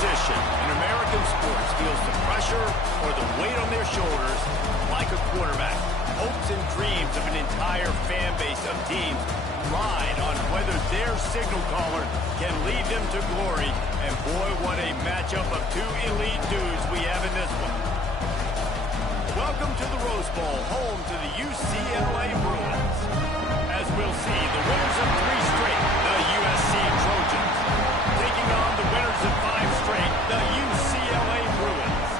position in American sports feels the pressure or the weight on their shoulders like a quarterback. Hopes and dreams of an entire fan base of teams ride on whether their signal caller can lead them to glory. And boy, what a matchup of two elite dudes we have in this one. Welcome to the Rose Bowl, home to the UCLA Bruins. As we'll see, the winners of 3 straight, the USC Trojans, taking on the winners of 5 straight, the UCLA Bruins.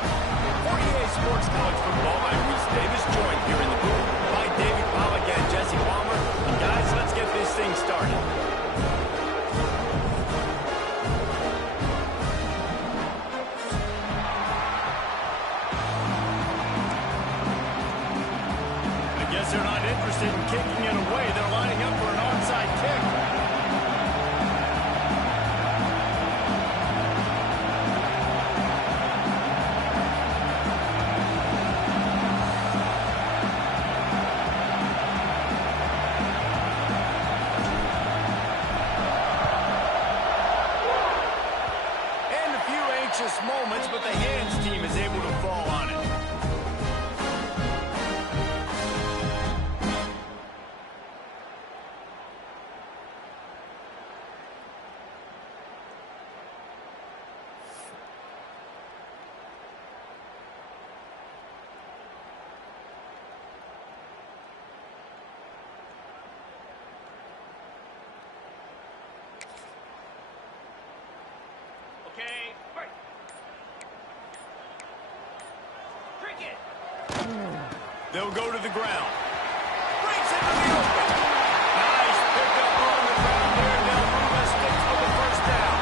For EA Sports College Football, I'm Reese Davis, joined here in the booth by David Pollack and Jesse Palmer. And guys, let's get this thing started. They're not interested in kicking it away. They're lining up for an onside kick. And a few anxious moments, but the hands team is able to fall on it. Okay, break. Cricket. They'll go to the ground. Breaks into the open. Nice pickup on the ground there. They'll move us sticks for the first down.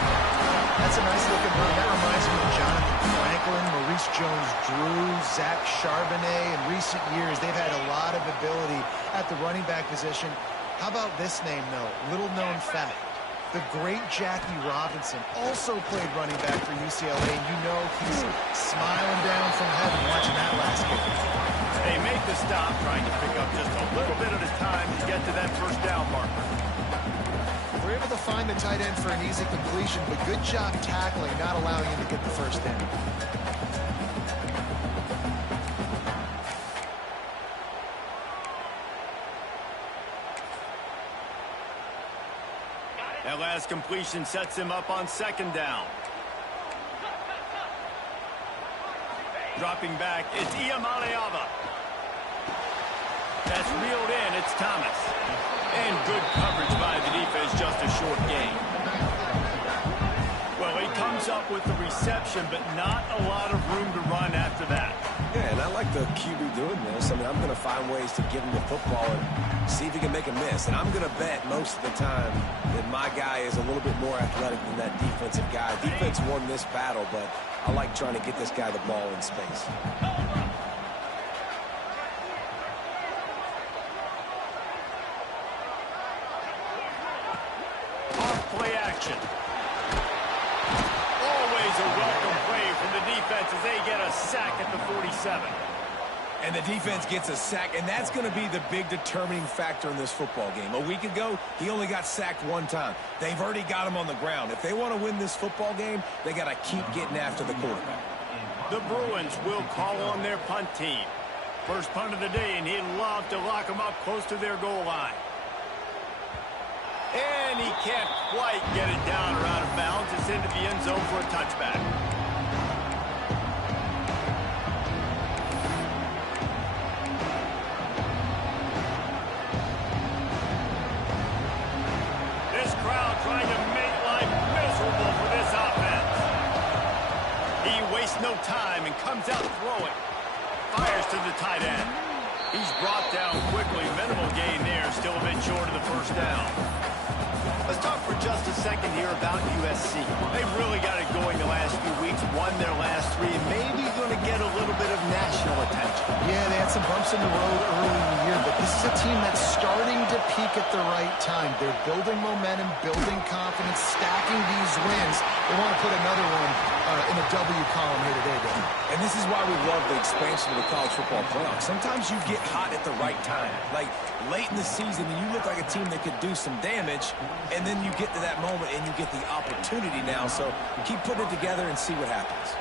That's a nice looking run. That reminds me of Jonathan Franklin, Maurice Jones-Drew, Zach Charbonnet. In recent years, they've had a lot of ability at the running back position. How about this name, though? Little known fact. The great Jackie Robinson also played running back for UCLA, and you know he's smiling down from heaven watching that last game. They make the stop, trying to pick up just a little bit at a time to get to that first down marker. They're able to find the tight end for an easy completion, but good job tackling, not allowing him to get the first down. That last completion sets him up on second down. Dropping back, it's Iamaleava. That's reeled in, it's Thomas. And good coverage by the defense, just a short gain. Well, he comes up with the reception, but not a lot of room to run after that. Yeah, and I like the QB doing this. I mean, I'm going to find ways to give him the football and see if he can make a miss. And I'm going to bet most of the time that my guy is a little bit more athletic than that defensive guy. Defense won this battle, but I like trying to get this guy the ball in space. Off play action. Always a welcome play from the defense as they get a sack at the 47. And the defense gets a sack, and that's going to be the big determining factor in this football game. A week ago, he only got sacked 1 time. They've already got him on the ground. If they want to win this football game, they got to keep getting after the quarterback. The Bruins will call on their punt team. First punt of the day, and he'd love to lock them up close to their goal line. And he can't quite get it down or out of bounds. It's into the end zone for a touchback. This crowd trying to make life miserable for this offense. He wastes no time and comes out throwing. Fires to the tight end. He's brought down quickly. Minimal gain there. Still a bit short of the first down. Let's talk for just a second here about USC. They've really got it going the last few weeks, won their last 3, maybe going to get a little bit of national attention. Yeah, they had some bumps in the road early in the year, but This is a team that's starting to peak at the right time. They're building momentum, building confidence, stacking these wins. They want to put another one in a W column here today, Dave. And this is why we love the expansion of the college football playoffs. Sometimes you get hot at the right time. Like late in the season, and you look like a team that could do some damage, and then you get to that moment and you get the opportunity now. So keep putting it together and see what happens.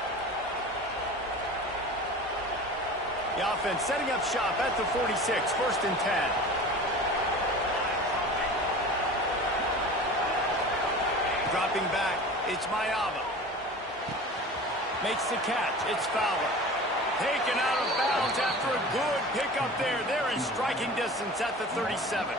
The offense setting up shop at the 46, 1st and 10. Dropping back, it's Mayava. Makes the catch, it's Fowler. Taken out of bounds after a good pickup there. They're in striking distance at the 37.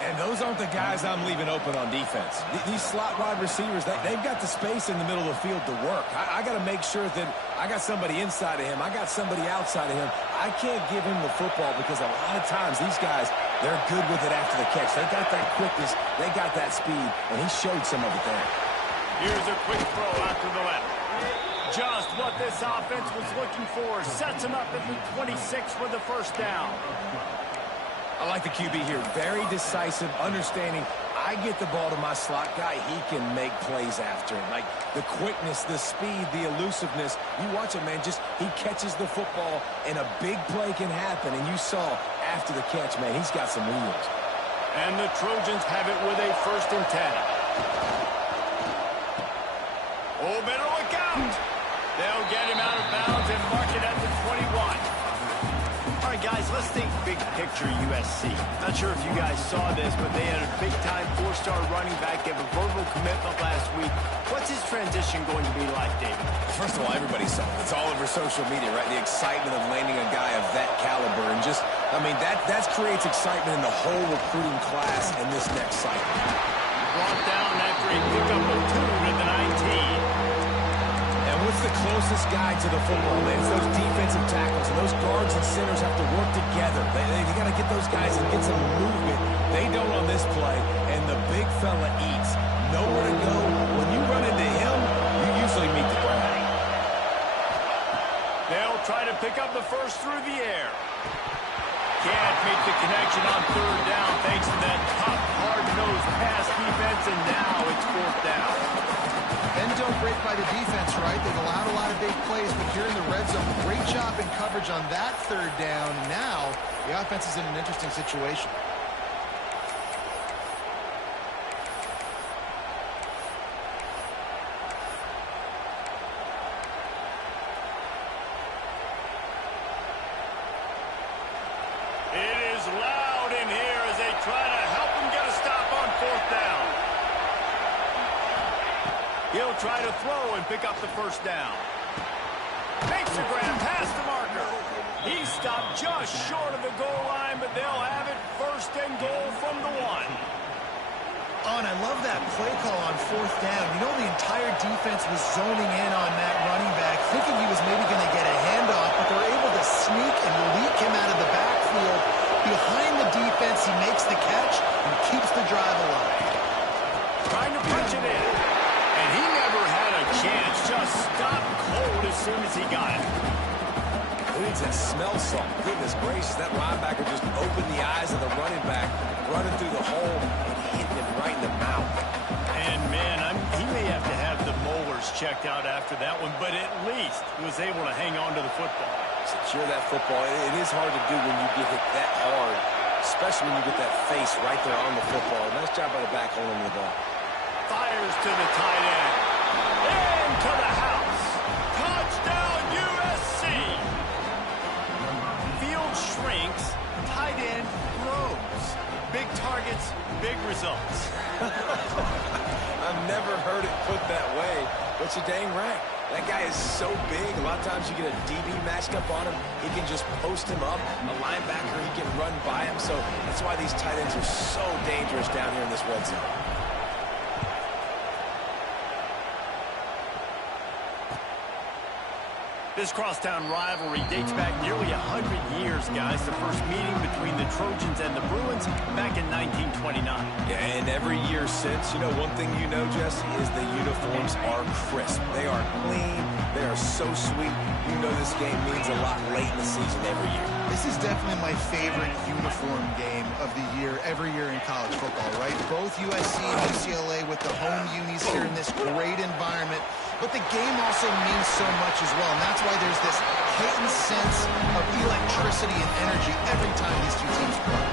And those aren't the guys I'm leaving open on defense. These slot wide receivers, they've got the space in the middle of the field to work. I got to make sure that I got somebody inside of him. I got somebody outside of him. I can't give him the football because a lot of times these guys, they're good with it after the catch. They got that quickness. They got that speed, and he showed some of it there. Here's a quick throw out to the left. Just what this offense was looking for. Sets him up at the 26 for the 1st down. I like the QB here. Very decisive, understanding I get the ball to my slot guy, he can make plays after it. Like the quickness, the speed, the elusiveness. You watch it, man, just he catches the football and a big play can happen. And you saw after the catch, man, he's got some wheels. And the Trojans have it with a 1st and 10. Oh, better look out. They'll get him out of bounds and mark it at the 21. All right, guys, let's think big picture USC. Not sure if you guys saw this, but they had a big-time 4-star running back give a verbal commitment last week. What's his transition going to be like, David? First of all, everybody saw it. It's all over social media, right? The excitement of landing a guy of that caliber. And just, I mean, that creates excitement in the whole recruiting class in this next cycle. Brought down after a pickup of 2 at the 19. What's the closest guy to the football, man? It's those defensive tackles, and those guards and centers have to work together. They got to get those guys and get some movement. They don't on this play, and the big fella eats. Nowhere to go. When you run into him, you usually meet the ground. They'll try to pick up the first through the air. Can't make the connection on 3rd down thanks to that tough, hard-nosed pass defense, and now it's 4th down. Bend don't break by the defense, right? They've allowed a lot of big plays, but here in the red zone, great job in coverage on that 3rd down. Now, the offense is in an interesting situation. It is loud in here as they try to help him get a stop on 4th down. He'll try to throw and pick up the 1st down. Makes the grab past the marker. He stopped just short of the goal line, but they'll have it 1st and goal from the 1. Oh, and I love that play call on 4th down. You know, the entire defense was zoning in on that running back, thinking he was maybe going to get a handoff, but they're able to sneak and leak him out of the backfield. Behind the defense, he makes the catch and keeps the drive alive. Trying to punch it in. And he never had a chance. Just stopped cold as soon as he got it. Who needs that smell salt? Goodness gracious, that linebacker just opened the eyes of the running back, running through the hole and hitting him right in the mouth. And, man, he may have to have the molars checked out after that one, but at least he was able to hang on to the football. Secure that football. It is hard to do when you get hit that hard, especially when you get that face right there on the football. Nice job by the back holding the ball. Fires to the tight end. Into the house. Touchdown, USC. Field shrinks. Tight end grows. Big targets, big results. I've never heard it put that way, but you're dang right. That guy is so big. A lot of times you get a DB matched up on him. He can just post him up. A linebacker, he can run by him. So that's why these tight ends are so dangerous down here in this red zone. This crosstown rivalry dates back nearly 100 years, guys. The first meeting between the Trojans and the Bruins back in 1929. Yeah, and every year since, you know, one thing you know, Jesse, is the uniforms are crisp. They are clean. They are so sweet. You know this game means a lot late in the season every year. This is definitely my favorite uniform game of the year, every year in college football, right? Both USC and UCLA with the home unis here in this great environment. But the game also means so much as well, and that's why there's this heightened sense of electricity and energy every time these two teams play.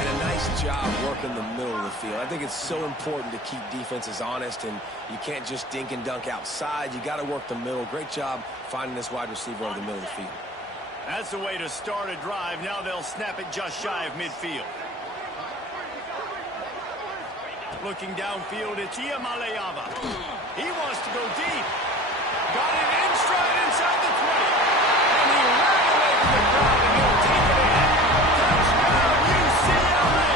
And a nice job working the middle of the field. I think it's so important to keep defenses honest, and you can't just dink and dunk outside. You got to work the middle. Great job finding this wide receiver over the middle of the field. That's the way to start a drive. Now they'll snap it just shy of midfield. Looking downfield, it's Iamaleava. He wants to go deep. Got it in stride inside the 20. And he ran away from the crowd, and he'll take it in. Touchdown, UCLA!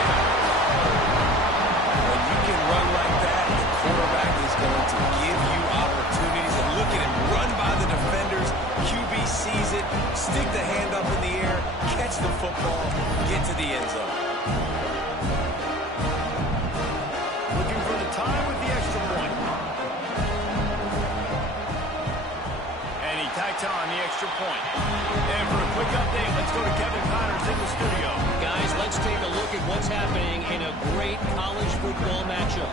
When you can run like that, the quarterback is going to give you opportunities. And look at him run by the defenders. QB sees it, stick the hand up in the air, catch the football, get to the end zone. Time with the extra point. And he tacks on the extra point. And for a quick update, let's go to Kevin Connors in the studio. Guys, let's take a look at what's happening in a great college football matchup.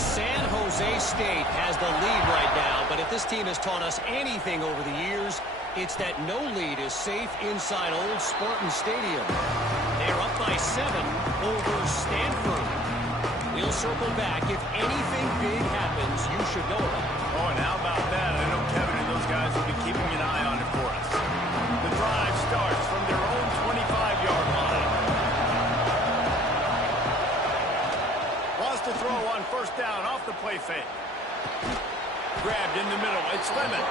San Jose State has the lead right now, but if this team has taught us anything over the years, it's that no lead is safe inside Old Spartan Stadium. They're up by 7 over Stanford. We'll circle back. If anything big happens, you should know about it. Oh, and how about that? I know Kevin and those guys will be keeping an eye on it for us. The drive starts from their own 25-yard line. Wants to throw on first down off the play fake. Grabbed in the middle. It's Lemon.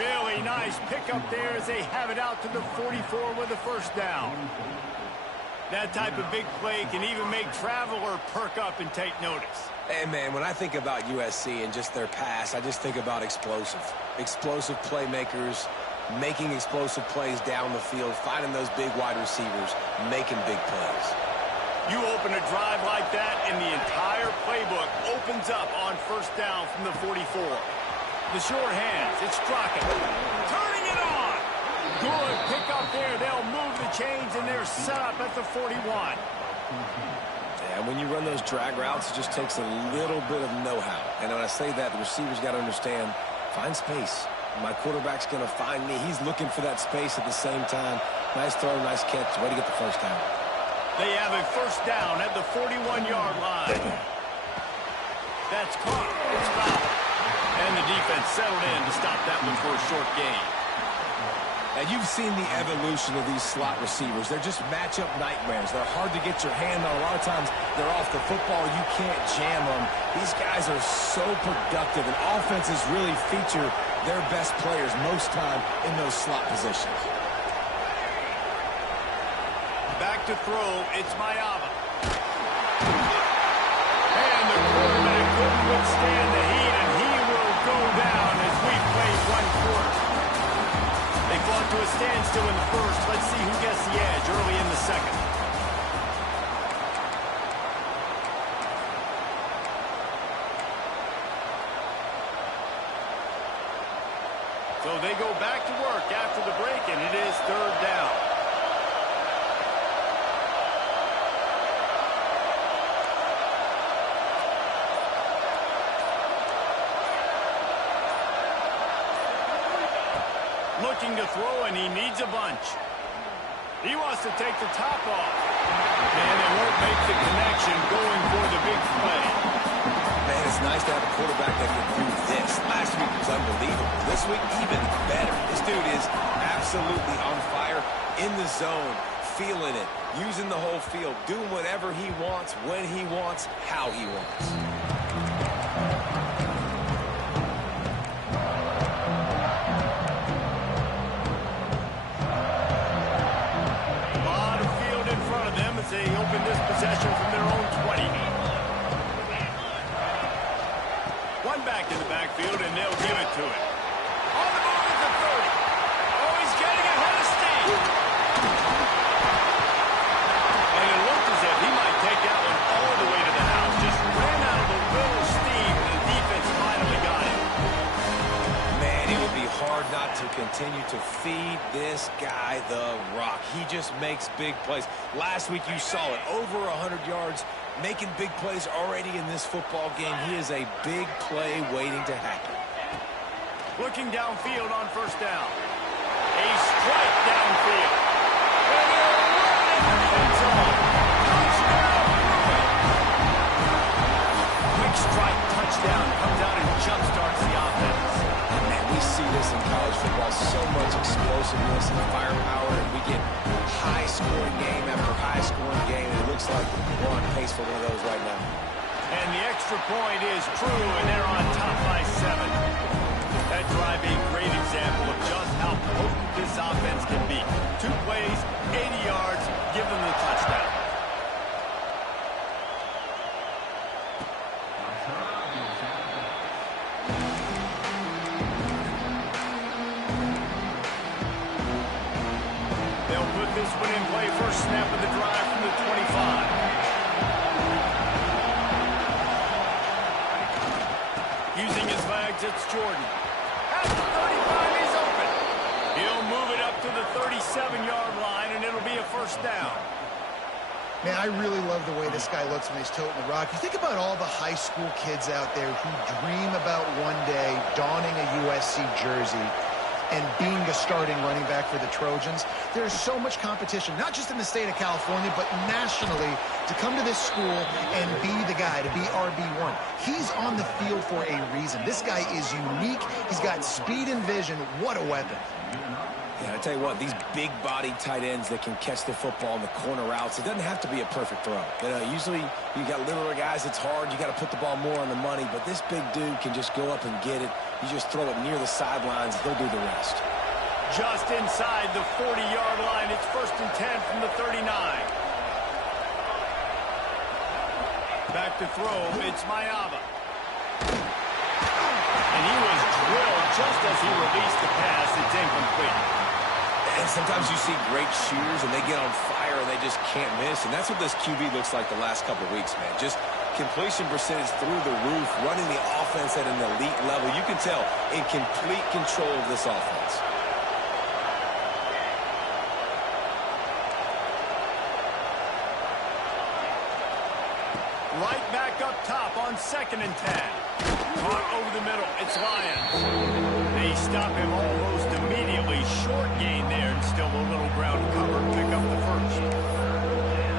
Really nice pickup there as they have it out to the 44 with a first down. That type of big play can even make Traveler perk up and take notice. Hey, man, when I think about USC and just their pass, I just think about explosive. Explosive playmakers, making explosive plays down the field, finding those big wide receivers, making big plays. You open a drive like that, and the entire playbook opens up on first down from the 44. The short hands, it's Straka. Turning it on! Good pick up there. They'll move the chains, and they're set up at the 41. Yeah, when you run those drag routes, it just takes a little bit of know-how. And when I say that, the receiver's got to understand, find space. My quarterback's going to find me. He's looking for that space at the same time. Nice throw, nice catch. Way to get the first down. They have a first down at the 41-yard line. That's caught. It's foul. And the defense settled in to stop that one for a short gain. Now, you've seen the evolution of these slot receivers. They're just matchup nightmares. They're hard to get your hand on. A lot of times, they're off the football. You can't jam them. These guys are so productive, and offenses really feature their best players most time in those slot positions. Back to throw, it's Mayava. And the quarterback couldn't withstand the heat, and he will go down as we play one quarter. They fought to a standstill in the first. Let's see who gets the edge early in the second. So they go back to work after the break, and it is third down. Looking to throw, and he needs a bunch. He wants to take the top off. And it won't make the connection going for the big play. Man, it's nice to have a quarterback that can do this. Last week was unbelievable. This week, even better. This dude is absolutely on fire, in the zone, feeling it, using the whole field, doing whatever he wants, when he wants, how he wants. They open this possession from their own 20. One back in the backfield, and they'll give it to him. On the move is the to feed this guy the rock. He just makes big plays. Last week you saw it, over 100 yards, making big plays already in this football game. He is a big play waiting to happen. Looking downfield on first down. A strike downfield. And he'll run into the end zone. Touchdown, Bruin. Quick strike touchdown comes out and jump-starts the offense. And man, we see this in college football, so much explosiveness and firepower, and we get high-scoring game after high-scoring game, and it looks like we're on pace for one of those right now. And the extra point is true, and they're on top by 7. That drive a great example of just how potent this offense can be. 2 plays, 80 yards, give them the touchdown. They'll put this one in play. First snap of the drive from the 25. Using his legs, it's Jordan. At the 35, he's open. He'll move it up to the 37-yard line, and it'll be a first down. Man, I really love the way this guy looks when he's toting the rock. You think about all the high school kids out there who dream about one day donning a USC jersey and being a starting running back for the Trojans. There's so much competition, not just in the state of California, but nationally, to come to this school and be the guy, to be RB1. He's on the field for a reason. This guy is unique. He's got speed and vision. What a weapon. Yeah, I tell you what, these big-bodied tight ends that can catch the football in the corner routes, it doesn't have to be a perfect throw. You know, usually you got littler guys, it's hard. You got to put the ball more on the money, but this big dude can just go up and get it. You just throw it near the sidelines, he'll do the rest. Just inside the 40-yard line, it's 1st and 10 from the 39. Back to throw, it's Mayava. And he was drilled just as he released the pass. It's incomplete. And sometimes you see great shooters, and they get on fire, and they just can't miss. And that's what this QB looks like the last couple of weeks, man. Just completion percentage through the roof, running the offense at an elite level. You can tell in complete control of this offense. Right back up top on 2nd and 10. Caught over the middle. It's Lions. They stop him almost immediately. Short gain there, and still a little ground cover. Pick up the first.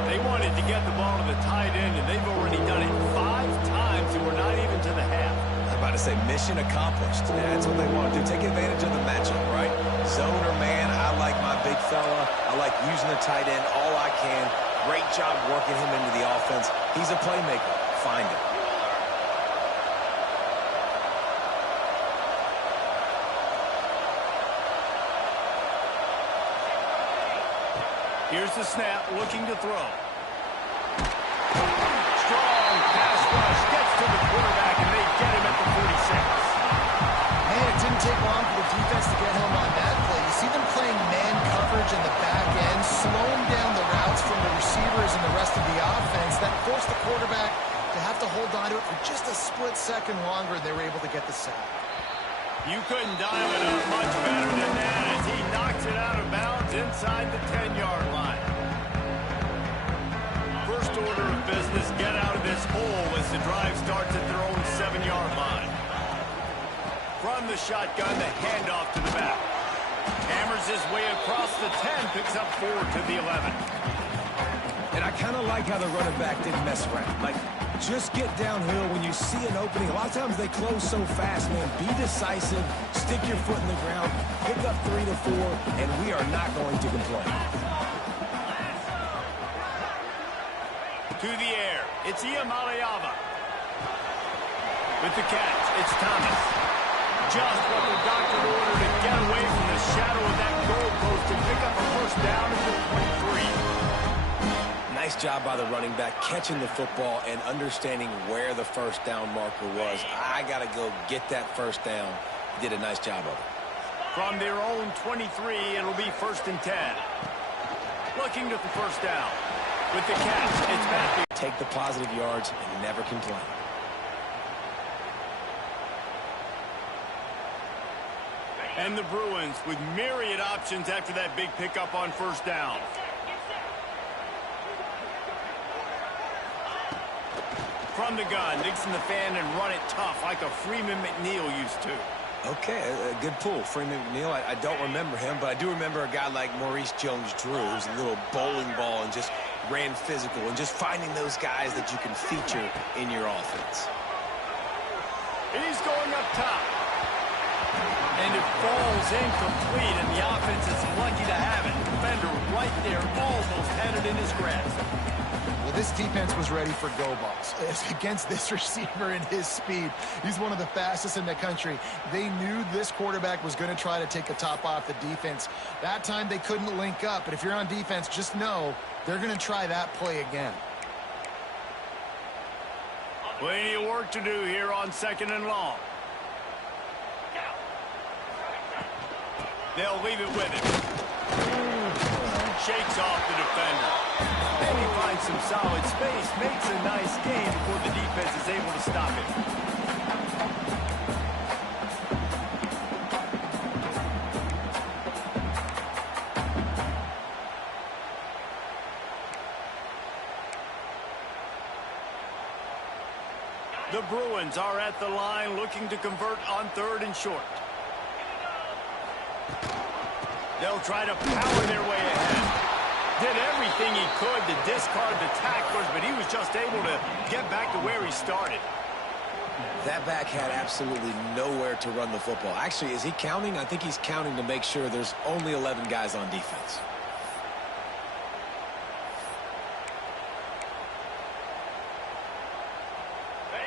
They wanted to get the ball to the tight end, and they've already done it 5 times, and we're not even to the half. I'm about to say mission accomplished. That's what they want to do. Take advantage of the matchup, right? Zone or man, I like my big fella. I like using the tight end all I can. Great job working him into the offense. He's a playmaker. Find him. Here's the snap, looking to throw. Strong pass rush, gets to the quarterback, and they get him at the 46. Man, it didn't take long for the defense to get home on that play. You see them playing man coverage in the back end, slowing down the routes from the receivers and the rest of the offense. That forced the quarterback to have to hold on to it for just a split second longer, and they were able to get the sack. You couldn't dial it up much better than that as he knocks it out of bounds inside the 10-yard line. First order of business, get out of this hole as the drive starts at their own 7-yard line. From the shotgun, the handoff to the back. Hammers his way across the 10, picks up 4 to the 11. And I kind of like how the running back didn't mess around. Like, just get downhill when you see an opening. A lot of times they close so fast, man. Be decisive, stick your foot in the ground, pick up 3 to 4, and we are not going to complain. To the air, it's Iyamaleava. With the catch, it's Thomas. Just what the doctor ordered to get away from the shadow of that goalpost and pick up a first down at the 23. Nice job by the running back catching the football and understanding where the first down marker was. I got to go get that first down. He did a nice job of it. From their own 23, it'll be 1st and 10. Looking to the first down. With the catch, it's Matthews. Take the positive yards and never complain. And the Bruins with myriad options after that big pickup on first down. From the gun, Nixon the fan and run it tough like a Freeman McNeil used to. Okay, a good pull. Freeman McNeil, I don't remember him, but I do remember a guy like Maurice Jones-Drew, who's a little bowling ball and just ran physical, and just finding those guys that you can feature in your offense. He's going up top. And it falls incomplete, and the offense is lucky to have it. Defender right there, almost had it in his grasp. Well, this defense was ready for go balls. Against this receiver and his speed, he's one of the fastest in the country. They knew this quarterback was going to try to take the top off the defense. That time they couldn't link up, but if you're on defense, just know they're going to try that play again. Plenty of work to do here on 2nd and long. They'll leave it with him. Shakes off the defender. And he finds some solid space, makes a nice gain before the defense is able to stop it. The Bruins are at the line looking to convert on 3rd and short. They'll try to power their way ahead. Did everything he could to discard the tacklers, but he was just able to get back to where he started. That back had absolutely nowhere to run the football. Actually, is he counting? I think he's counting to make sure there's only 11 guys on defense.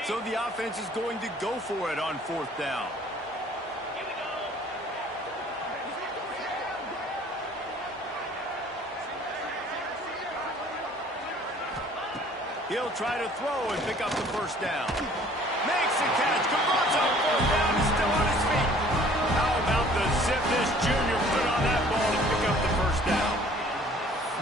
So the offense is going to go for it on 4th down. He'll try to throw and pick up the first down. Makes the catch. Converts on 4th down. He's still on his feet. How about the zip this junior put on that ball to pick up the first down?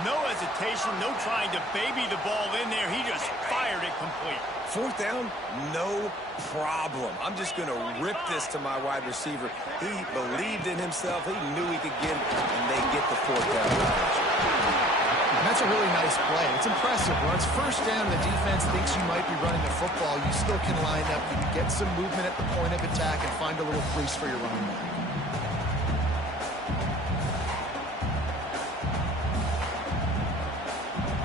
No hesitation, no trying to baby the ball in there. He just fired it complete. 4th down, no problem. I'm just going to rip this to my wide receiver. He believed in himself. He knew he could get it, and they get the 4th down. And that's a really nice play. It's impressive. When it's first down, the defense thinks you might be running the football. You still can line up. You can get some movement at the point of attack and find a little crease for your running back.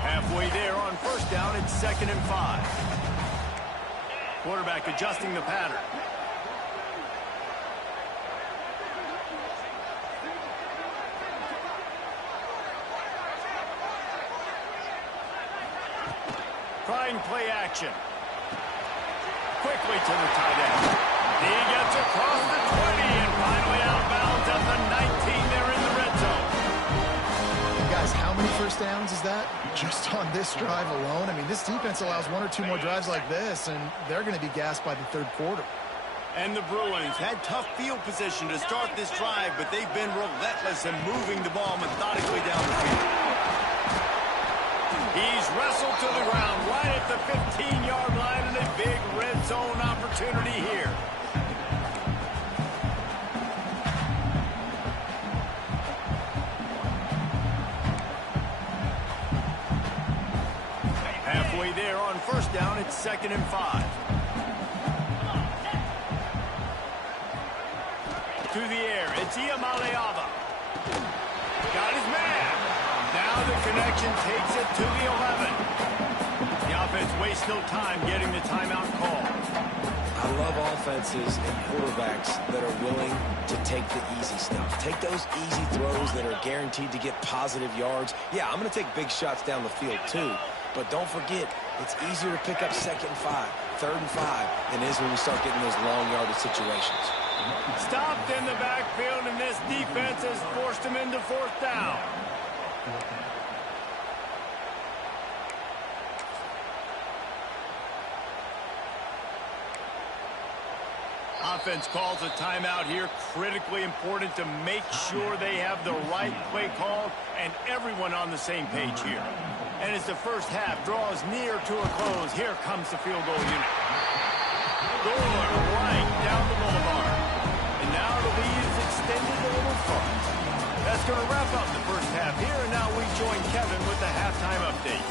Halfway there on first down, it's 2nd and 5. Quarterback adjusting the pattern. Trying play action. Quickly to the tight end. He gets across the 20 and finally out of bounds at the 19. They're in the red zone. Guys, how many first downs is that? Just on this drive alone? I mean, this defense allows 1 or 2 more drives like this, and they're going to be gassed by the 3rd quarter. And the Bruins had tough field position to start this drive, but they've been relentless in moving the ball methodically down the field. He's wrestled to the ground right at the 15-yard line, and a big red zone opportunity here. Halfway there on first down, it's 2nd and 5. To the air, it's Iamaleava. Got his man. Now the connection takes it to the 11. The offense wastes no time getting the timeout call. I love offenses and quarterbacks that are willing to take the easy stuff. Take those easy throws that are guaranteed to get positive yards. Yeah, I'm going to take big shots down the field too. But don't forget, it's easier to pick up 2nd and 5, 3rd and 5 than it is when we start getting those long yardage situations. Stopped in the backfield, and this defense has forced him into 4th down. Offense calls a timeout here. Critically important to make sure they have the right play call and everyone on the same page here. And as the first half draws near to a close, here comes the field goal unit. Going right down the boulevard. And now the lead is extended to going to wrap up the first half here, and now we join Kevin with the halftime update.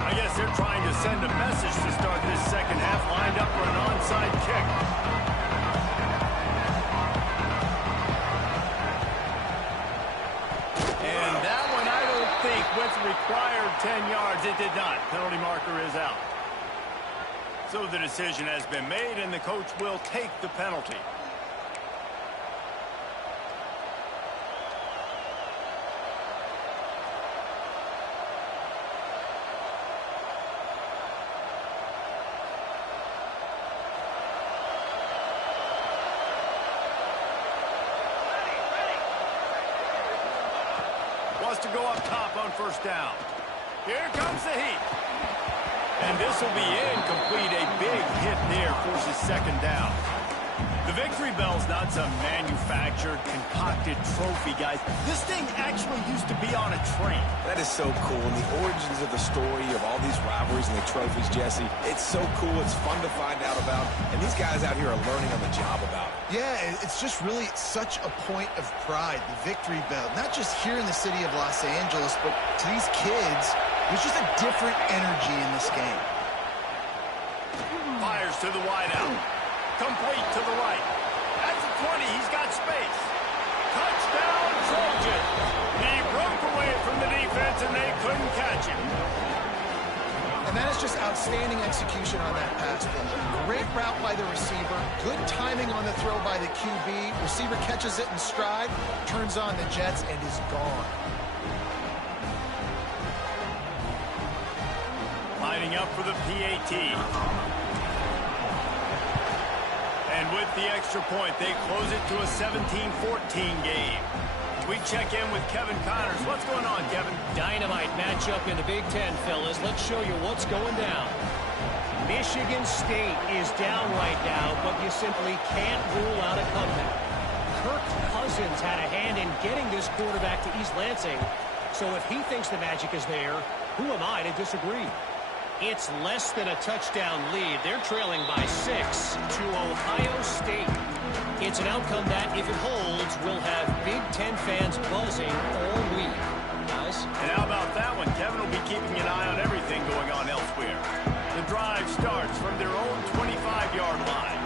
I guess they're trying to send a message to start this second half, lined up for an onside kick. And that one, I don't think, went the required 10 yards. It did not. Penalty marker is out. So the decision has been made, and the coach will take the penalty. Wants to go up top on first down. Here comes the heat. And this will be incomplete. A big hit there forces second down. The victory bell's not some manufactured, concocted trophy, guys. This thing actually used to be on a train. That is so cool. And the origins of the story of all these rivalries and the trophies, Jesse, it's so cool. It's fun to find out about. And these guys out here are learning on the job about it. Yeah, it's just really such a point of pride, the victory bell. Not just here in the city of Los Angeles, but to these kids, there's just a different energy in this game. Fires to the wideout. Complete to the right. At the 20, he's got space. Touchdown, Trojan. He broke away from the defense, and they couldn't catch him. And that is just outstanding execution on that pass play. Great route by the receiver. Good timing on the throw by the QB. Receiver catches it in stride, turns on the jets, and is gone. Lining up for the PAT. And with the extra point, they close it to a 17-14 game. We check in with Kevin Connors. What's going on, Kevin? Dynamite matchup in the Big Ten, fellas. Let's show you what's going down. Michigan State is down right now, but you simply can't rule out a comeback. Kirk Cousins had a hand in getting this quarterback to East Lansing. So if he thinks the magic is there, who am I to disagree? It's less than a touchdown lead. They're trailing by 6 to Ohio State. It's an outcome that, if it holds, will have Big Ten fans buzzing all week. Guys? And how about that one? Kevin will be keeping an eye on everything going on elsewhere. The drive starts from their own 25-yard line.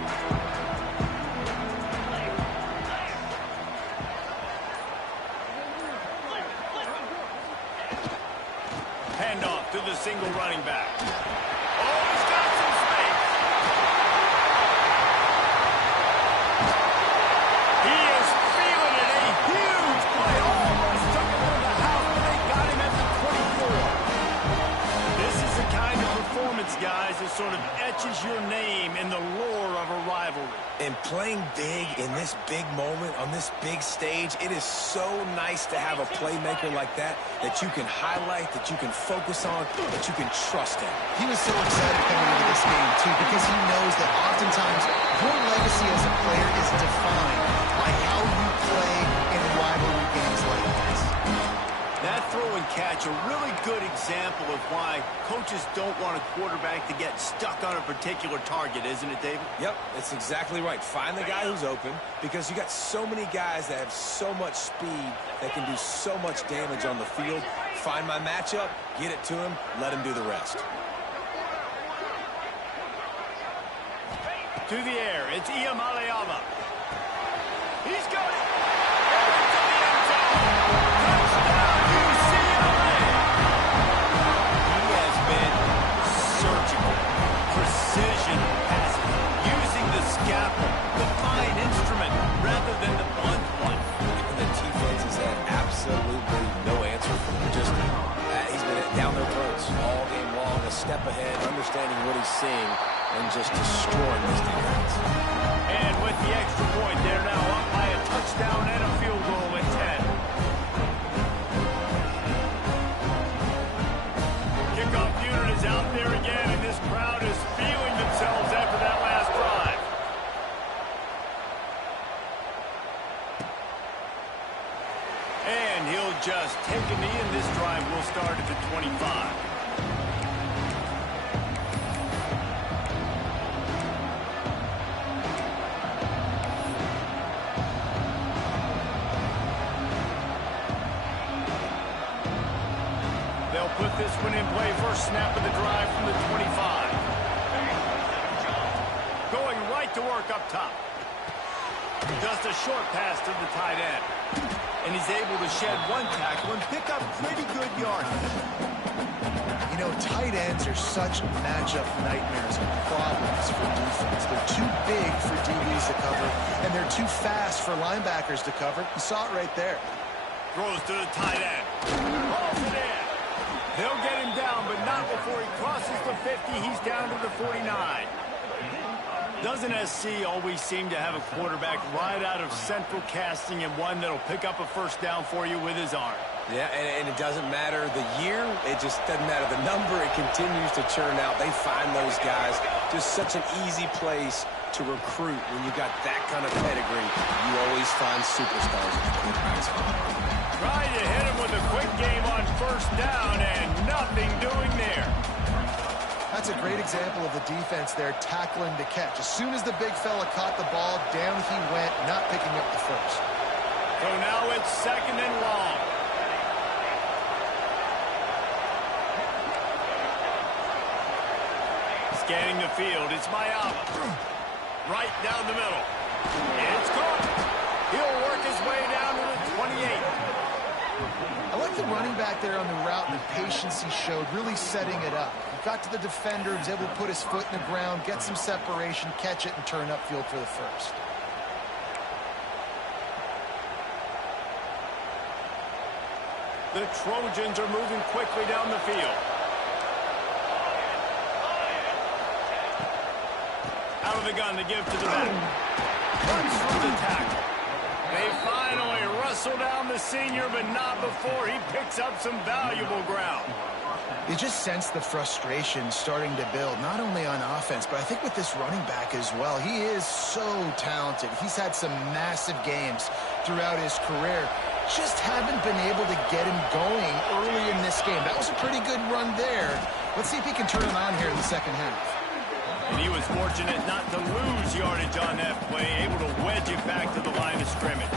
Handoff to the single running back. Oh, he's got some space. He is feeling it. A huge play. Almost took him in the house, but they got him at the 24. This is the kind of performance, guys, that sort of etches your name in the lore of a rivalry. And playing big in this big moment, on this big stage, it is so nice to have a playmaker like that you can highlight, that you can focus on, that you can trust in. He was so excited coming into this game, too, because he knows that oftentimes your legacy as a player is defined by how you play in rivalry games like this. That throw and catch, a really good example of why coaches don't want a quarterback to get stuck on a particular target, isn't it, David? Yep, that's exactly right. Find the guy who's open, because you got so many guys that have so much speed that can do so much damage on the field. Find my matchup, get it to him, let him do the rest. To the air, it's Iamaleava. He's got it. Precision passing, using the scalpel, the fine instrument, rather than the blunt one. The defense has had absolutely no answer for him. Just, he's been down their throats all game long, a step ahead, understanding what he's seeing, and just destroying this defense. And with the extra point, they're now up by a touchdown and a field goal at 10. Kickoff unit is out there again, and this crowd is feeling themselves after that last drive. And he'll just take a knee, and this drive will start at the 25. put this one in play. First snap of the drive from the 25. Going right to work up top. Just a short pass to the tight end. And he's able to shed one tackle and pick up pretty good yardage. You know, tight ends are such matchup nightmares and problems for defense. They're too big for DBs to cover, and they're too fast for linebackers to cover. You saw it right there. Throws to the tight end. Rolls it in. They'll get him down, but not before he crosses the 50. He's down to the 49. Doesn't SC always seem to have a quarterback right out of central casting and one that'll pick up a first down for you with his arm? Yeah, and it doesn't matter the year. It just doesn't matter the number. It continues to churn out. They find those guys. Just such an easy place to recruit when you got that kind of pedigree. You always find superstars in the quarterback's home. Trying to hit him with a quick game on first down and nothing doing there. That's a great example of the defense there tackling the catch. As soon as the big fella caught the ball, down he went, not picking up the first. So now it's second and long. Scanning the field, it's Mayama. Right down the middle. It's caught. He'll work his way down to the 28. I like the running back there on the route and the patience he showed, really setting it up. He got to the defender, he was able to put his foot in the ground, get some separation, catch it, and turn upfield for the first. The Trojans are moving quickly down the field. Out of the gun to give to the back. Runs through the tackle. They finally wrestle down the senior, but not before he picks up some valuable ground. You just sense the frustration starting to build, not only on offense, but I think with this running back as well. He is so talented. He's had some massive games throughout his career. Just haven't been able to get him going early in this game. That was a pretty good run there. Let's see if he can turn it on here in the second half. And he was fortunate not to lose yardage on that play, able to wedge it back to the line of scrimmage.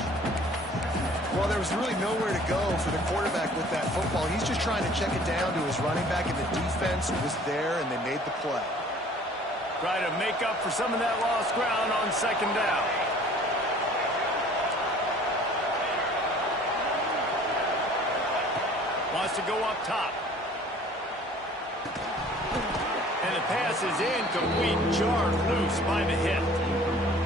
Well, there was really nowhere to go for the quarterback with that football. He's just trying to check it down to his running back, and the defense was there, and they made the play. Try to make up for some of that lost ground on second down. Wants to go up top. And the pass is incomplete, jarred loose by the hit.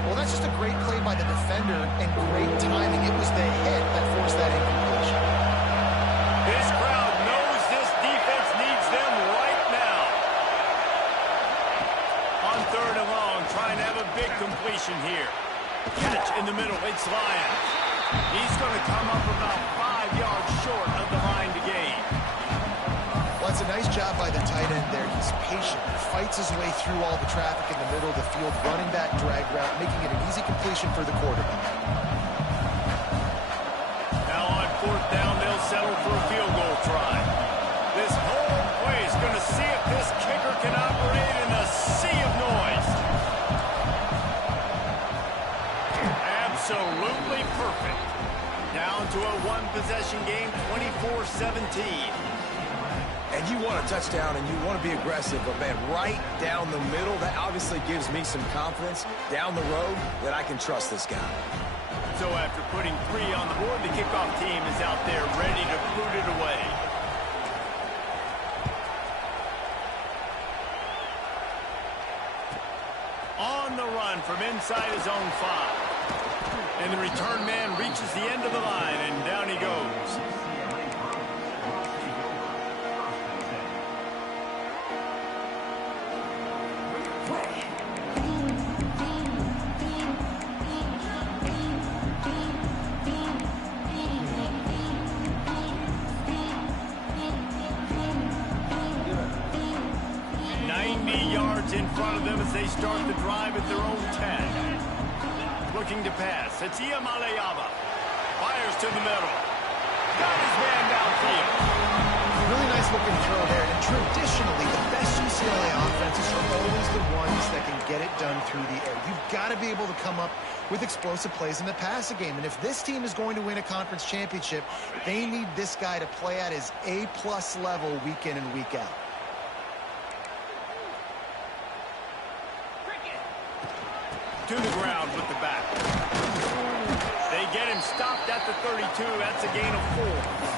Well, that's just a great play by the defender and great timing. It was the hit that forced that incompletion. This crowd knows this defense needs them right now. On third and long, trying to have a big completion here. Catch in the middle, it's Lyons. He's going to come up about 5 yards short of the line to gain. Well, it's a nice job by the tight end there. He's patient. He fights his way through all the traffic in the middle of the field, running back drag route, making it an easy completion for the quarterback. Now on fourth down, they'll settle for a field goal try. This whole play is going to see if this kicker can operate in a sea of noise. Absolutely perfect. Down to a one-possession game, 24-17. And you want a touchdown and you want to be aggressive, but man, right down the middle, that obviously gives me some confidence down the road that I can trust this guy. So after putting 3 on the board, the kickoff team is out there ready to boot it away. On the run from inside his own 5. And the return man reaches the end of the line, and down he goes. In front of them as they start the drive at their own 10. Looking to pass. It's Iamalayava. Fires to the middle. Got his man downfield. Really nice looking throw there. And traditionally, the best UCLA offenses are always the ones that can get it done through the air. You've got to be able to come up with explosive plays in the passing game. And if this team is going to win a conference championship, they need this guy to play at his A-plus level week in and week out. To the ground with the back. They get him stopped at the 32. That's a gain of 4.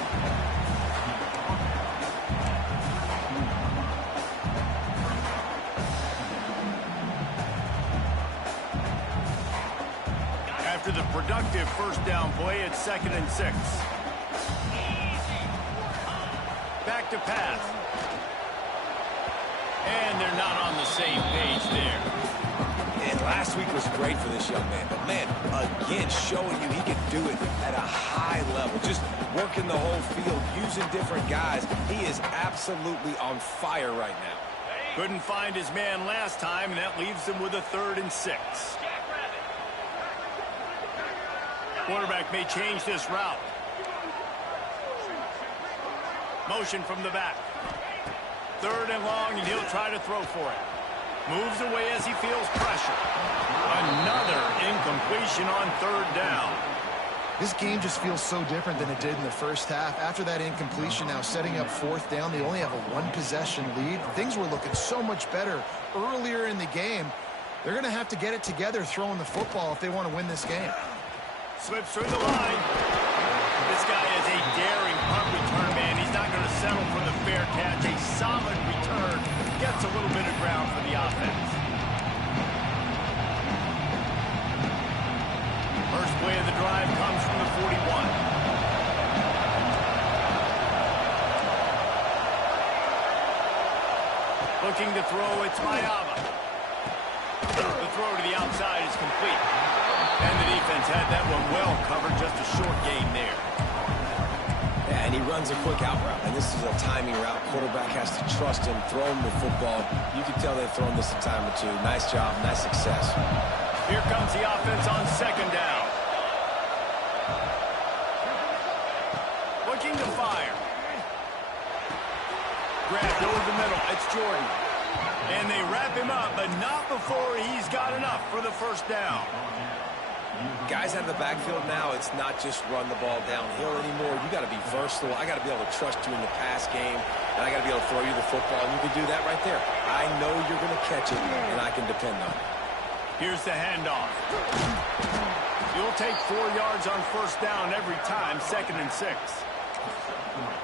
After the productive first down play, it's 2nd and 6. Back to pass. And they're not on the same page there. And last week was great for this young man. But, man, again, showing you he can do it at a high level. Just working the whole field, using different guys. He is absolutely on fire right now. Couldn't find his man last time, and that leaves him with a 3rd and 6. Quarterback may change this route. Motion from the back. 3rd and long, and he'll try to throw for it. Moves away as he feels pressure. Another incompletion on 3rd down. This game just feels so different than it did in the first half. After that incompletion, now setting up 4th down, they only have a 1-possession lead. Things were looking so much better earlier in the game. They're going to have to get it together throwing the football if they want to win this game. Slips through the line. This guy is a daring punt return man. He's not going to settle for the fair catch. A solid return. Gets a little bit of ground for the offense. First play of the drive comes from the 41. Looking to throw, it's Mayava. The throw to the outside is complete. And the defense had that one well covered, just a short gain there. Yeah, and he runs a quick out route, and this is a timing route. Quarterback has to trust him, throw him the football. You can tell they've thrown this a time or two. Nice job, nice success. Here comes the offense on 2nd down. Looking to fire. Grabbed over the middle. It's Jordan. And they wrap him up, but not before he's got enough for the 1st down. Guys out of the backfield now, it's not just run the ball downhill anymore. You got to be versatile. I got to be able to trust you in the pass game, and I got to be able to throw you the football, and you can do that right there. I know you're going to catch it, and I can depend on it. Here's the handoff. You'll take 4 yards on 1st down every time, 2nd and 6.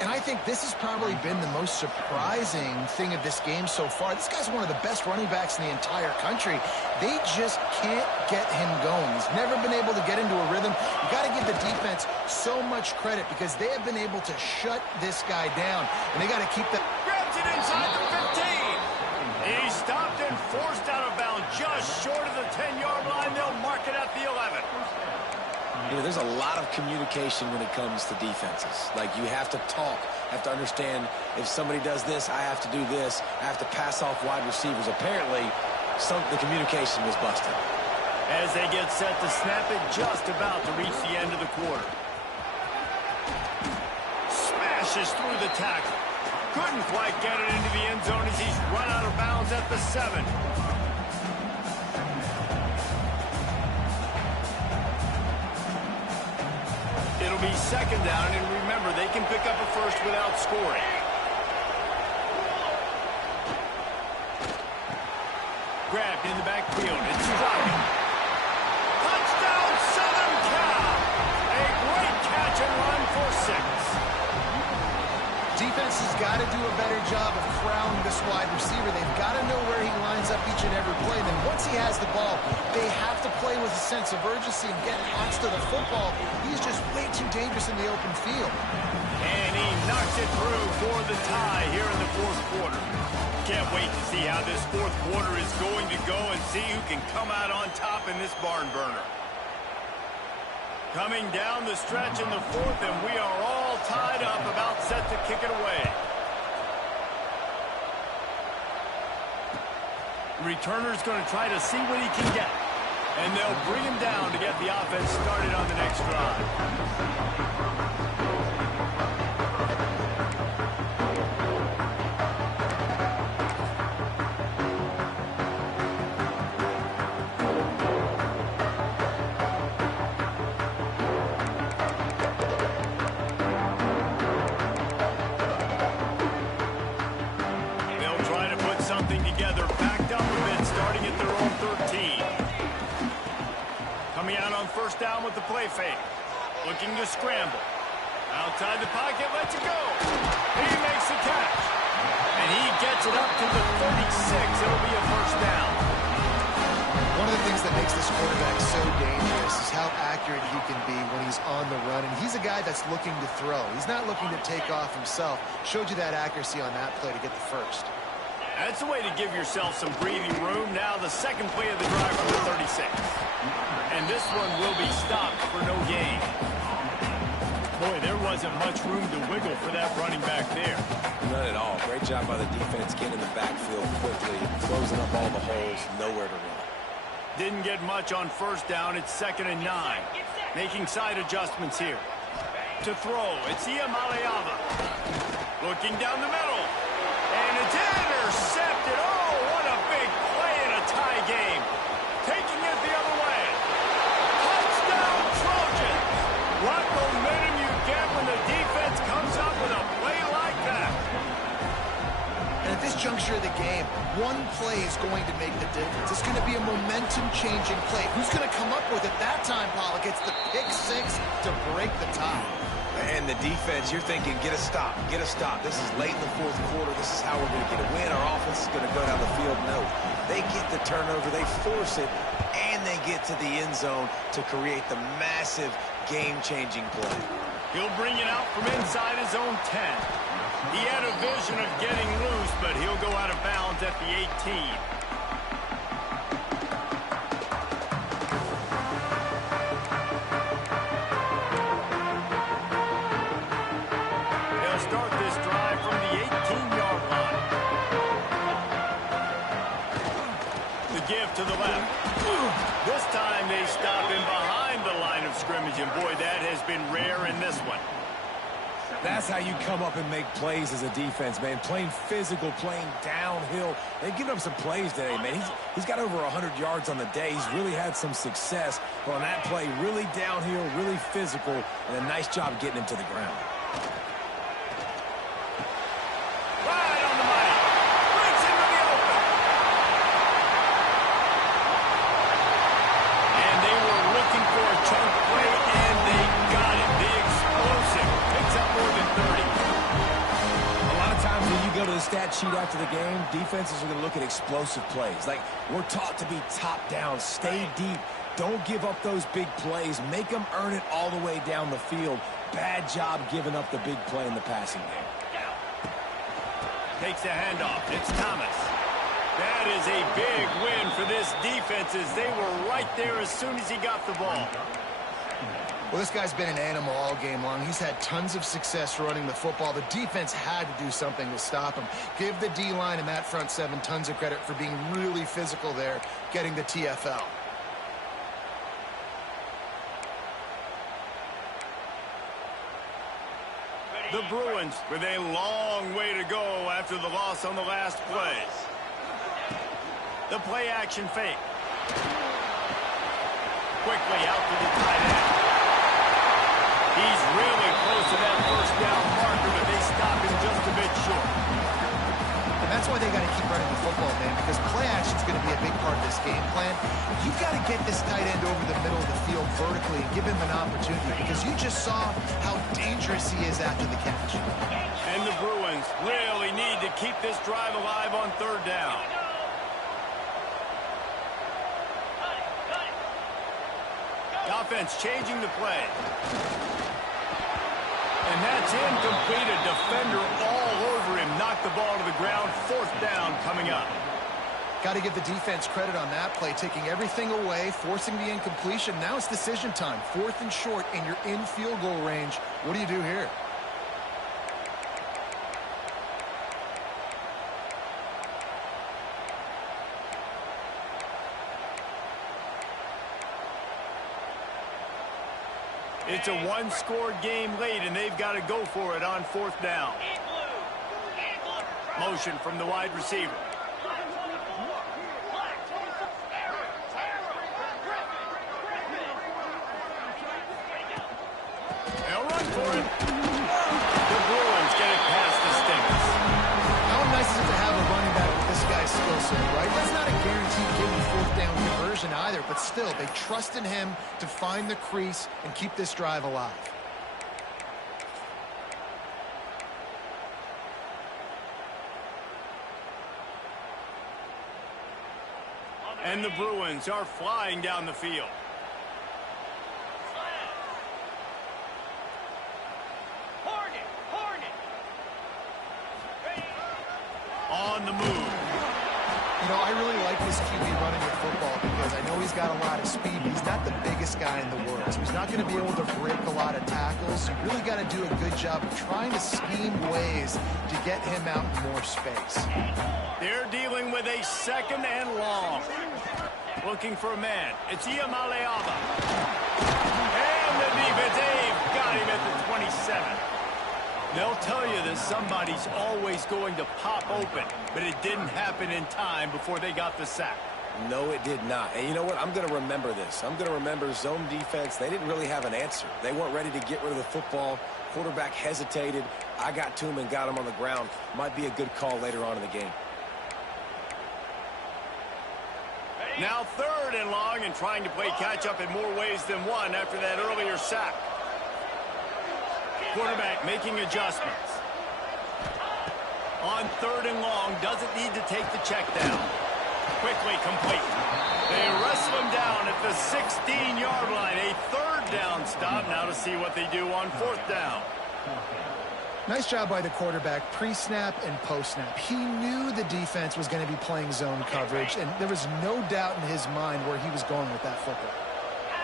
And I think this has probably been the most surprising thing of this game so far. This guy's one of the best running backs in the entire country. They just can't get him going. He's never been able to get into a rhythm. You got to give the defense so much credit because they have been able to shut this guy down. And they got to keep that. Grabs it inside the 15. He's stopped and forced out of bounds just short of the 10-yard line. They'll mark it at the 11. You know, there's a lot of communication when it comes to defenses. Like, you have to talk, have to understand if somebody does this, I have to do this. I have to pass off wide receivers. Apparently, the communication was busted. As they get set to snap it, just about to reach the end of the quarter. Smashes through the tackle. Couldn't quite get it into the end zone as he's run out of bounds at the 7. It'll be 2nd down, and remember, they can pick up a 1st without scoring. Grabbed in the backfield. It's struck. Touchdown, Southern Cal! A great catch and run for 6. Defense has got to do a better job of crowding this wide receiver. They've got to know where he lines up each and every play. Then once he has the ball, they have to play with a sense of urgency and get hats to the football. He's just way too dangerous in the open field. And he knocks it through for the tie here in the 4th quarter. Can't wait to see how this 4th quarter is going to go and see who can come out on top in this barn burner. Coming down the stretch in the 4th, and we are all tied up, about set to kick it away. Returner's going to try to see what he can get. And they'll bring him down to get the offense started on the next drive. Coming out on first down with the play fake. Looking to scramble. Outside the pocket, lets it go. He makes the catch. And he gets it up to the 36. It'll be a first down. One of the things that makes this quarterback so dangerous is how accurate he can be when he's on the run. And he's a guy that's looking to throw. He's not looking to take off himself. Showed you that accuracy on that play to get the first. That's a way to give yourself some breathing room. Now the second play of the drive from the 36. And this one will be stopped for no gain. Boy, there wasn't much room to wiggle for that running back there. None at all. Great job by the defense getting in the backfield quickly, closing up all the holes, nowhere to run. Didn't get much on first down. It's 2nd and 9. Making side adjustments here. To throw, it's Ucla. Looking down the middle. And it's intercepted. Oh, what a big play in a tie game. Taking it the other way. Touchdown, Trojans. What momentum you get when the defense comes up with a play like that. And at this juncture of the game, one play is going to make the difference. It's going to be a momentum-changing play. Who's going to come up with it that time, Pollock? It's the pick six to break the tie. And the defense, you're thinking, get a stop, get a stop. This is late in the fourth quarter. This is how we're going to get a win. Our offense is going to go down the field. No, they get the turnover, they force it, and they get to the end zone to create the massive game-changing play. He'll bring it out from inside his own 10. He had a vision of getting loose, but he'll go out of bounds at the 18. They'll start this drive from the 18-yard line. The give to the left. This time they stop him behind the line of scrimmage, and boy, that has been rare in this one. That's how you come up and make plays as a defense, man. Playing physical, playing downhill. They've given up some plays today, man. He's got over 100 yards on the day. He's really had some success. But on that play, really downhill, really physical, and a nice job getting him to the ground. Right on the money. Brings him to the open. And they were looking for a chunk play, and they got it. The explosive picks up more than 30. A lot of times when you go to the stat sheet after the game, defenses are going to look at explosive plays. Like, we're taught to be top down, stay deep. Don't give up those big plays. Make them earn it all the way down the field. Bad job giving up the big play in the passing game. Takes the handoff. It's Thomas. That is a big win for this defense as they were right there as soon as he got the ball. Well, this guy's been an animal all game long. He's had tons of success running the football. The defense had to do something to stop him. Give the D-line and that front seven tons of credit for being really physical there, getting the TFL. The Bruins with a long way to go after the loss on the last play. The play action fake. Quickly out to the tight end. He's really close to that first down marker, but they stop him just a bit short. And that's why they got to keep running the football, man, because play action is going to be a big part of this game plan. You've got to get this tight end over the middle of the field vertically and give him an opportunity, because you just saw how dangerous he is after the catch. And the Bruins really need to keep this drive alive on third down. The offense changing the play. And that's incomplete. A defender all over him. Knocked the ball to the ground. Fourth down coming up. Got to give the defense credit on that play, taking everything away, forcing the incompletion. Now it's decision time. 4th and short, and you're in field goal range. What do you do here? It's a one-score game late, and they've got to go for it on fourth down. Motion from the wide receiver. They'll run for it. The Bruins get it past the sticks. How nice is it to have a running back with this guy's skill set, right? That's not a guaranteed given fourth down conversion either, but still, they trust trusting him to find the crease and keep this drive alive. And the Bruins are flying down the field. On the move. You know, I really like this QB running the football because I know he's got a lot of speed. He's not the biggest guy in the world, so he's not going to be able to break a lot of tackles. You really got to do a good job of trying to scheme ways to get him out in more space. They're dealing with a second and long. Looking for a man. It's Ucla. And the defense, they've got him at the 27. They'll tell you that somebody's always going to pop open, but it didn't happen in time before they got the sack. No, it did not. And you know what? I'm going to remember this. I'm going to remember zone defense. They didn't really have an answer. They weren't ready to get rid of the football. Quarterback hesitated. I got to him and got him on the ground. Might be a good call later on in the game. Now third and long and trying to play catch-up in more ways than one after that earlier sack. Quarterback making adjustments. On third and long, doesn't need to take the check down. Quickly complete. They wrestle him down at the 16-yard line. A third down stop. Now to see what they do on fourth down. Nice job by the quarterback, pre-snap and post-snap. He knew the defense was going to be playing zone coverage, and there was no doubt in his mind where he was going with that football.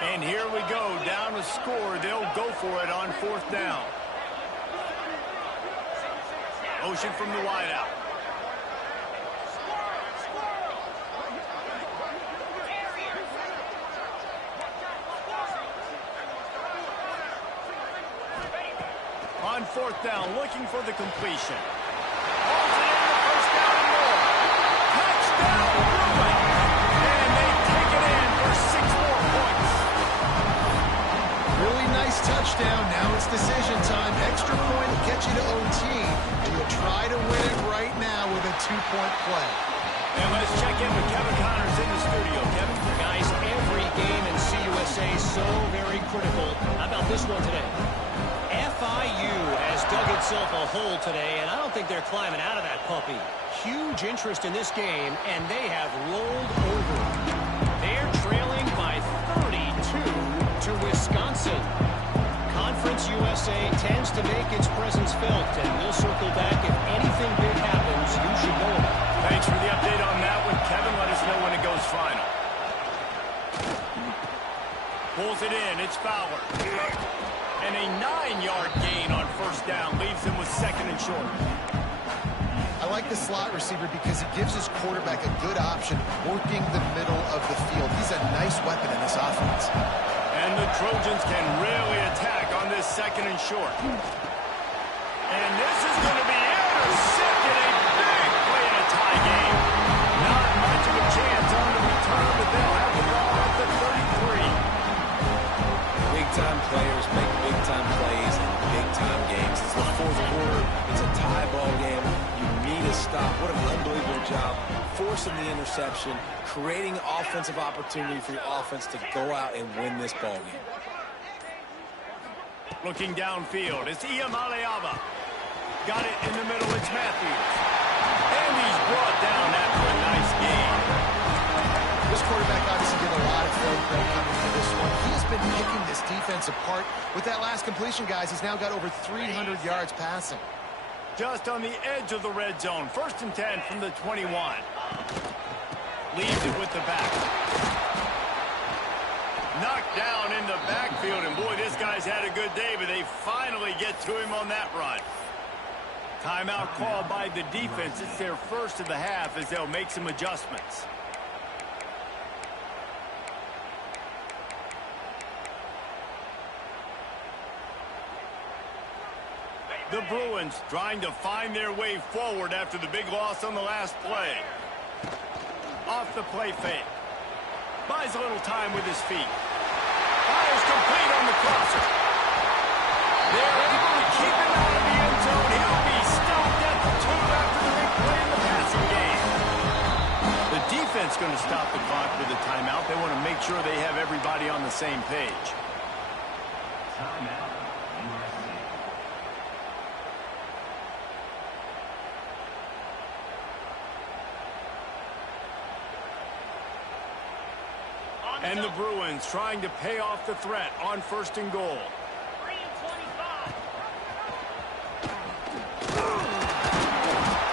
And here we go, down to score. They'll go for it on fourth down. Motion from the wideout. On fourth down, looking for the completion. Holds it in the first down and more. Touchdown, Bruins! And they take it in for 6 more points. Really nice touchdown. Now it's decision time. Extra point to get you to OT. Do you try to win it right now with a 2-point play? And let's check in with Kevin Connors in the studio. Kevin? Guys, every game in CUSA is so very critical. How about this one today? FIU has dug itself a hole today, and I don't think they're climbing out of that puppy. Huge interest in this game, and they have rolled over. They're trailing by 32 to Wisconsin. Conference USA tends to make its presence felt, and we'll circle back if anything big happens you should know about. Thanks for the update on that one, Kevin. Let us know when it goes final. Pulls it in. It's Fowler. And a 9-yard gain on first down leaves him with second and short. I like the slot receiver because he gives his quarterback a good option working the middle of the field. He's a nice weapon in this offense. And the Trojans can really attack on this second and short. And this is going to be intercepted. A big play in a tie game. Not much of a chance on the return, but they'll have the ball at the 33. Big-time players make big-time plays in big-time games. It's the fourth quarter. It's a tie ball game. You need a stop. What an unbelievable job forcing the interception, creating offensive opportunity for your offense to go out and win this ball game. Looking downfield, it's Ucla. Got it in the middle, it's Matthews. And he's brought down after a nice game. This quarterback obviously did a lot of film prep coming into this one. He's been picking this defense apart. With that last completion, guys, he's now got over 300 yards passing. Just on the edge of the red zone. First and 10 from the 21. Leaves it with the back. Knocked down in the backfield, and boy, this guy's had a good day, but they finally get to him on that run. Timeout called by the defense. It's their first of the half as they'll make some adjustments. The Bruins trying to find their way forward after the big loss on the last play. Off the play fake. Buys a little time with his feet. Fires complete on the crosser. They're able to keep him out of the end zone. He'll be stopped at the 2 after the big play in the passing game. The defense going to stop the clock with a timeout. They want to make sure they have everybody on the same page. And the Bruins trying to pay off the threat on 1st and goal. 3 and 25.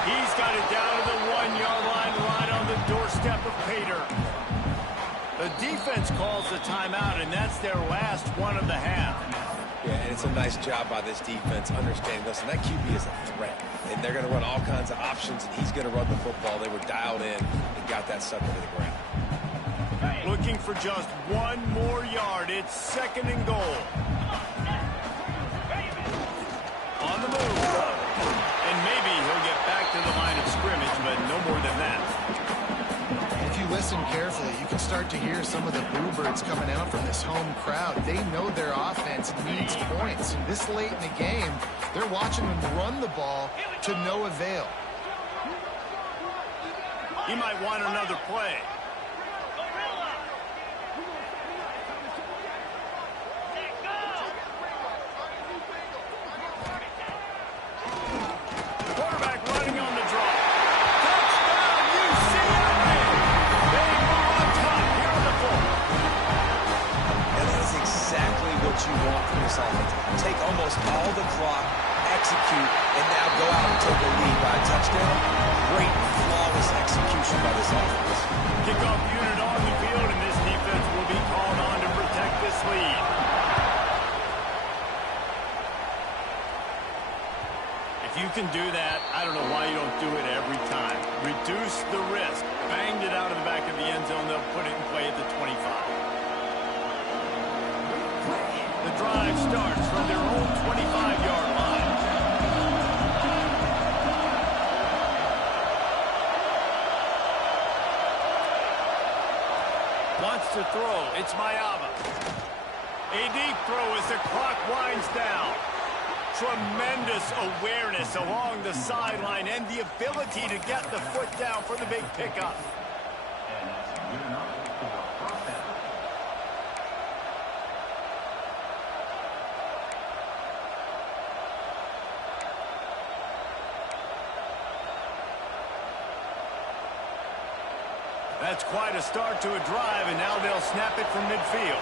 He's got it down to the 1-yard line right on the doorstep of Pater. The defense calls the timeout, and that's their last one of the half. Yeah, and it's a nice job by this defense understanding, listen, that QB is a threat, and they're going to run all kinds of options, and he's going to run the football. They were dialed in and got that sucker to the ground. Looking for just one more yard. It's 2nd and goal. On the move. And maybe he'll get back to the line of scrimmage, but no more than that. If you listen carefully, you can start to hear some of the bluebirds coming out from this home crowd. They know their offense needs points. And this late in the game, they're watching them run the ball to no avail. He might want another play. You want from this offense. Take almost all the clock, execute, and now go out and take a lead by a touchdown. Great, flawless execution by this offense. Kickoff unit on the field, and this defense will be called on to protect this lead. If you can do that, I don't know why you don't do it every time. Reduce the risk. Banged it out of the back of the end zone. They'll put it in play at the 25. The drive starts from their own 25-yard line. Wants to throw. It's Mayava. A deep throw as the clock winds down. Tremendous awareness along the sideline and the ability to get the foot down for the big pickup. That's quite a start to a drive, and now they'll snap it from midfield.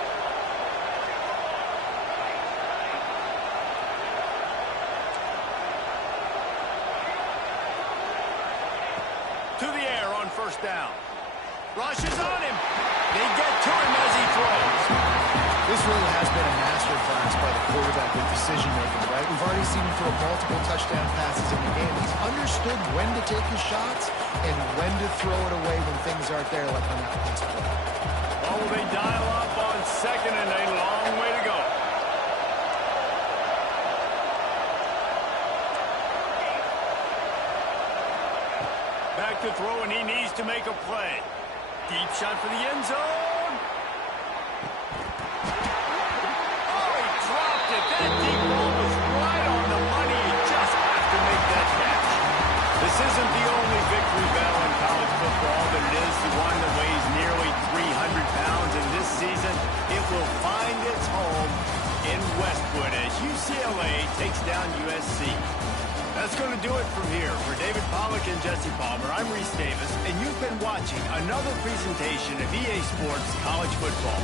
To the air on 1st down. Rushes on him. They get to him as he throws. This really has been a masterclass by the quarterback with decision-making, right? We've already seen him throw multiple touchdown passes in the game. He's understood when to take his shots and when to throw it away when things aren't there, like on that last play. Oh, they dial up on 2nd and a long way to go. Back to throw, and he needs to make a play. Deep shot for the end zone. Oh, he dropped it. That deep ball was right on the money. You just have to make that catch. This isn't the only victory battle in college football, but it is the one that weighs nearly 300 pounds. And this season, it will find its home in Westwood as UCLA takes down USC. That's going to do it from here. For David Pollack and Jesse Palmer, I'm Reese Davis, and you've been watching another presentation of EA Sports College Football.